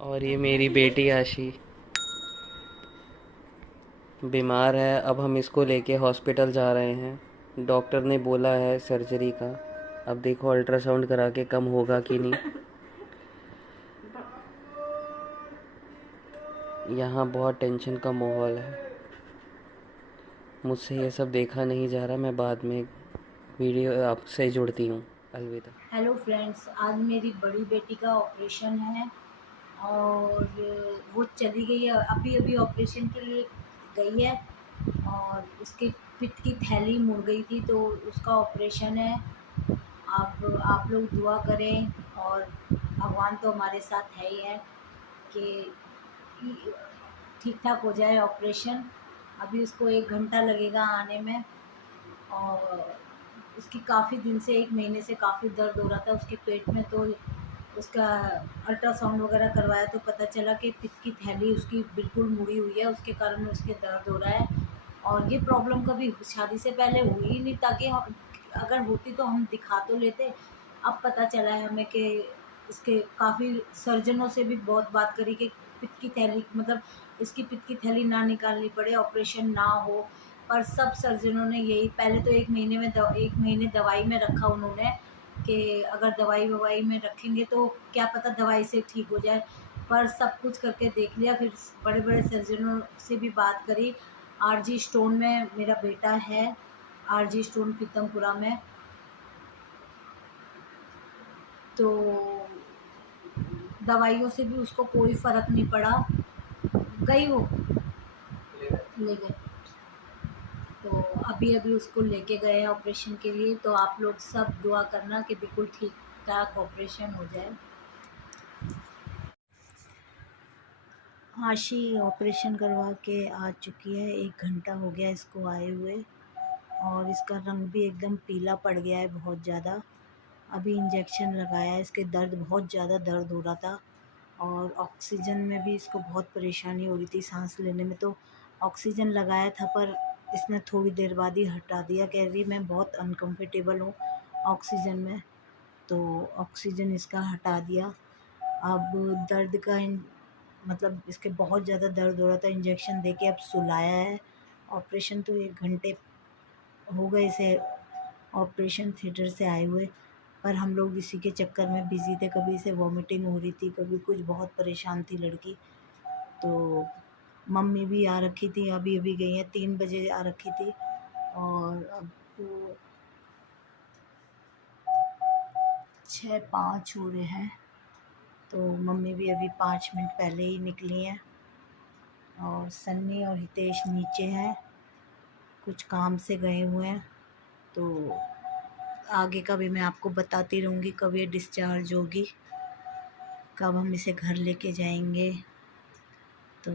और ये मेरी बेटी आशी बीमार है। अब हम इसको लेके हॉस्पिटल जा रहे हैं। डॉक्टर ने बोला है सर्जरी का। अब देखो अल्ट्रासाउंड करा के कम होगा कि नहीं। यहाँ बहुत टेंशन का माहौल है। मुझसे ये सब देखा नहीं जा रहा। मैं बाद में वीडियो आपसे जुड़ती हूँ। अलविदा। हेलो फ्रेंड्स, आज मेरी बड़ी बेटी का ऑपरेशन है और वो चली गई है। अभी अभी ऑपरेशन के लिए गई है और उसके पित्त की थैली मुड़ गई थी, तो उसका ऑपरेशन है। आप लोग दुआ करें और भगवान तो हमारे साथ है ही है कि ठीक ठाक हो जाए ऑपरेशन। अभी उसको 1 घंटा लगेगा आने में और उसकी काफ़ी दिन से 1 महीने से काफ़ी दर्द हो रहा था उसके पेट में। तो उसका अल्ट्रासाउंड वगैरह करवाया तो पता चला कि पित्त की थैली उसकी बिल्कुल मुड़ी हुई है, उसके कारण उसके दर्द हो रहा है। और ये प्रॉब्लम कभी शादी से पहले हुई ही नहीं, ताकि अगर होती तो हम दिखा तो लेते। अब पता चला है हमें कि इसके काफ़ी सर्जनों से भी बहुत बात करी कि पित्त की थैली मतलब इसकी पित्त की थैली ना निकालनी पड़े, ऑपरेशन ना हो। पर सब सर्जनों ने यही, पहले तो 1 महीने दवाई में रखा उन्होंने कि अगर दवाई ववाई में रखेंगे तो क्या पता दवाई से ठीक हो जाए। पर सब कुछ करके देख लिया, फिर बड़े बड़े सर्जनों से भी बात करी। आरजी स्टोन में मेरा बेटा है, आरजी स्टोन पीतमपुरा में। तो दवाइयों से भी उसको कोई फ़र्क नहीं पड़ा। गई वो ले गए। तो अभी अभी उसको लेके गए हैं ऑपरेशन के लिए। तो आप लोग सब दुआ करना कि बिल्कुल ठीक ठाक ऑपरेशन हो जाए। आशी ऑपरेशन करवा के आ चुकी है, 1 घंटा हो गया इसको आए हुए और इसका रंग भी एकदम पीला पड़ गया है बहुत ज़्यादा। अभी इंजेक्शन लगाया है, इसके दर्द बहुत ज़्यादा दर्द हो रहा था और ऑक्सीजन में भी इसको बहुत परेशानी हो रही थी, सांस लेने में। तो ऑक्सीजन लगाया था पर इसने थोड़ी देर बाद ही हटा दिया, कह रही मैं बहुत अनकंफर्टेबल हूँ ऑक्सीजन में। तो ऑक्सीजन इसका हटा दिया। अब दर्द का मतलब इसके बहुत ज़्यादा दर्द हो रहा था, इंजेक्शन देके अब सुलाया है। ऑपरेशन तो 1 घंटे हो गए इसे ऑपरेशन थिएटर से आए हुए, पर हम लोग इसी के चक्कर में बिज़ी थे। कभी इसे वॉमिटिंग हो रही थी, कभी कुछ, बहुत परेशान थी लड़की। तो मम्मी भी आ रखी थी, अभी अभी गई हैं, 3 बजे आ रखी थी और अब वो 6:05 हो रहे हैं। तो मम्मी भी अभी 5 मिनट पहले ही निकली हैं और सन्नी और हितेश नीचे हैं, कुछ काम से गए हुए हैं। तो आगे का भी मैं आपको बताती रहूँगी कब ये डिस्चार्ज होगी, कब हम इसे घर लेके जाएंगे। तो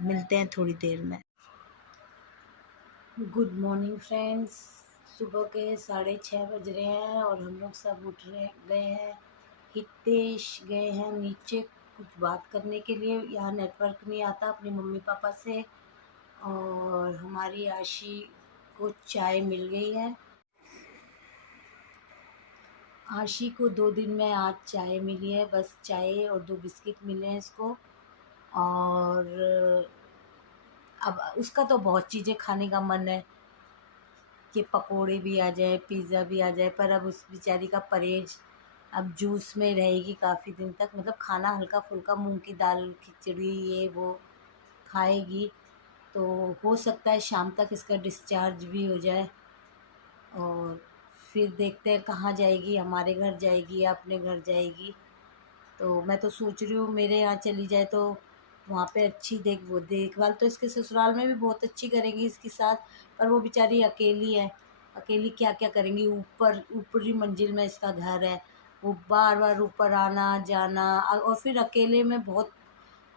मिलते हैं थोड़ी देर में। गुड मॉर्निंग फ्रेंड्स, सुबह के 6:30 बज रहे हैं और हम लोग सब उठ रहे गए हैं। हितेश गए हैं नीचे कुछ बात करने के लिए, यहाँ नेटवर्क नहीं आता अपने मम्मी पापा से। और हमारी आशी को चाय मिल गई है। आशी को 2 दिन में आज चाय मिली है, बस चाय और 2 बिस्किट मिले हैं इसको। और अब उसका तो बहुत चीज़ें खाने का मन है कि पकोड़े भी आ जाए, पिज़्ज़ा भी आ जाए, पर अब उस बेचारी का परहेज। अब जूस में रहेगी काफ़ी दिन तक, मतलब खाना हल्का फुल्का, मूंग की दाल खिचड़ी ये वो खाएगी। तो हो सकता है शाम तक इसका डिस्चार्ज भी हो जाए और फिर देखते हैं कहाँ जाएगी, हमारे घर जाएगी या अपने घर जाएगी। तो मैं तो सोच रही हूँ मेरे यहाँ चली जाए तो वहाँ पे अच्छी देखभाल तो इसके ससुराल में भी बहुत अच्छी करेंगी इसकी सास। पर वो बेचारी अकेली है, अकेली क्या क्या करेंगी। ऊपरी मंजिल में इसका घर है, वो बार बार ऊपर आना जाना और फिर अकेले में बहुत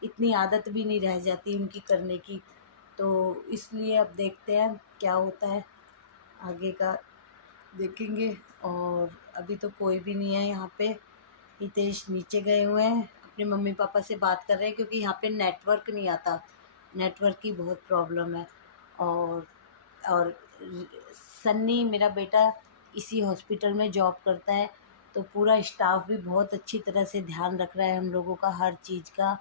इतनी आदत भी नहीं रह जाती उनकी करने की। तो इसलिए अब देखते हैं क्या होता है, आगे का देखेंगे। और अभी तो कोई भी नहीं है यहाँ पे, हितेश नीचे गए हुए हैं, अपने मम्मी पापा से बात कर रहे हैं क्योंकि यहाँ पे नेटवर्क नहीं आता, नेटवर्क की बहुत प्रॉब्लम है। और सन्नी मेरा बेटा इसी हॉस्पिटल में जॉब करता है, तो पूरा स्टाफ भी बहुत अच्छी तरह से ध्यान रख रहा है हम लोगों का हर चीज़ का।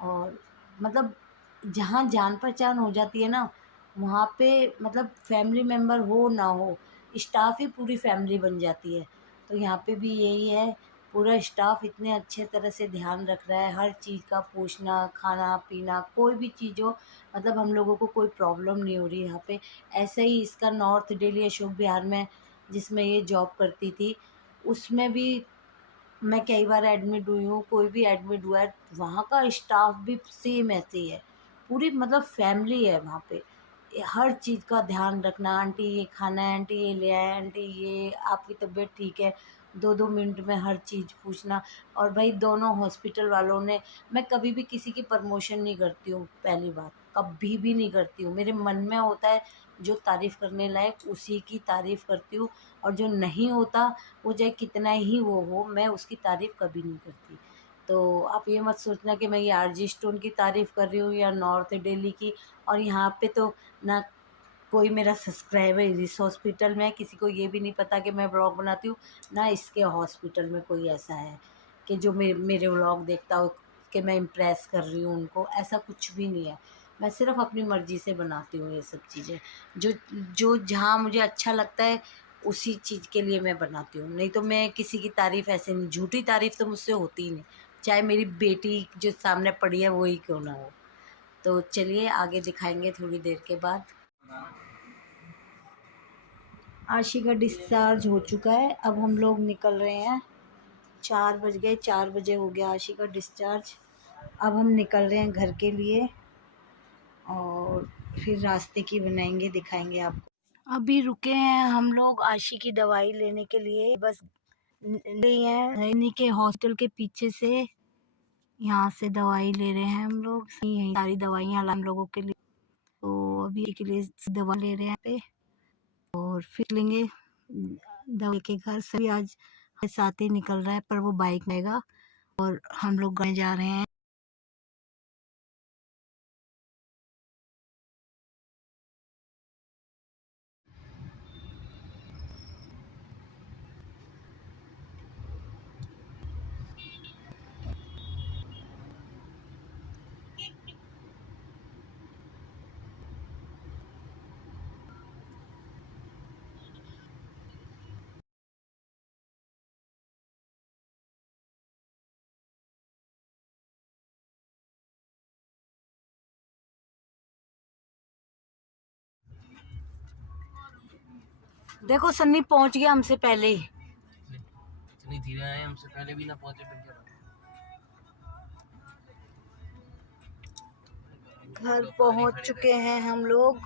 और मतलब जहाँ जान पहचान हो जाती है ना, वहाँ पे मतलब फैमिली मेम्बर हो ना हो, स्टाफ ही पूरी फैमिली बन जाती है। तो यहाँ पे भी यही है, पूरा स्टाफ इतने अच्छे तरह से ध्यान रख रहा है हर चीज़ का, पूछना, खाना पीना, कोई भी चीज़ हो, मतलब हम लोगों को कोई प्रॉब्लम नहीं हो रही यहाँ पे। ऐसे ही इसका नॉर्थ दिल्ली अशोक विहार में जिसमें ये जॉब करती थी, उसमें भी मैं कई बार एडमिट हुई हूँ, कोई भी एडमिट हुआ है, वहाँ का स्टाफ भी सेम ऐसे ही है, पूरी मतलब फैमिली है वहाँ पे। हर चीज़ का ध्यान रखना, आंटी ये खाना है, आंटी ये ले आए, आंटी ये आपकी तबीयत ठीक है, 2-2 मिनट में हर चीज़ पूछना। और भाई दोनों हॉस्पिटल वालों ने, मैं कभी भी किसी की प्रमोशन नहीं करती हूँ, पहली बात कभी भी नहीं करती हूँ। मेरे मन में होता है जो तारीफ़ करने लायक उसी की तारीफ़ करती हूँ, और जो नहीं होता वो चाहे कितना ही वो हो, मैं उसकी तारीफ़ कभी नहीं करती। तो आप ये मत सोचना कि मैं ये आरजी स्टोन की तारीफ़ कर रही हूँ या नॉर्थ दिल्ली की। और यहाँ पे तो ना कोई मेरा सब्सक्राइबर इस हॉस्पिटल में है, किसी को ये भी नहीं पता कि मैं व्लॉग बनाती हूँ, ना इसके हॉस्पिटल में कोई ऐसा है कि जो मेरे व्लॉग देखता हो कि मैं इम्प्रेस कर रही हूँ उनको, ऐसा कुछ भी नहीं है। मैं सिर्फ अपनी मर्ज़ी से बनाती हूँ ये सब चीज़ें, जो जो जहाँ मुझे अच्छा लगता है उसी चीज़ के लिए मैं बनाती हूँ। नहीं तो मैं किसी की तारीफ़ ऐसे नहीं, झूठी तारीफ़ तो मुझसे होती ही नहीं, चाहे मेरी बेटी जो सामने पड़ी है वही क्यों ना हो। तो चलिए आगे दिखाएंगे थोड़ी देर के बाद। आशी का डिस्चार्ज हो चुका है, अब हम लोग निकल रहे हैं। 4 बज गए, 4 बजे हो गया आशी का डिस्चार्ज। अब हम निकल रहे हैं घर के लिए, और फिर रास्ते की बनाएंगे, दिखाएंगे आपको। अभी रुके हैं हम लोग आशी की दवाई लेने के लिए, बस ले हैं इन्हीं के हॉस्टल के पीछे से, यहाँ से दवाई ले रहे हैं हम लोग। यही सारी दवाइयाँ हम लोगों के लिए, तो अभी के लिए दवा ले रहे हैं पे, और फिर लेंगे दवाई के घर। सभी आज साथ ही निकल रहा है, पर वो बाइक में आएगा और हम लोग गाड़ी जा रहे हैं। देखो सन्नी पहुंच गया हमसे पहले ही, इतनी धीरे आए, हमसे पहले भी ना पहुंचे फिर क्या। घर पहुंच चुके हैं हम लोग।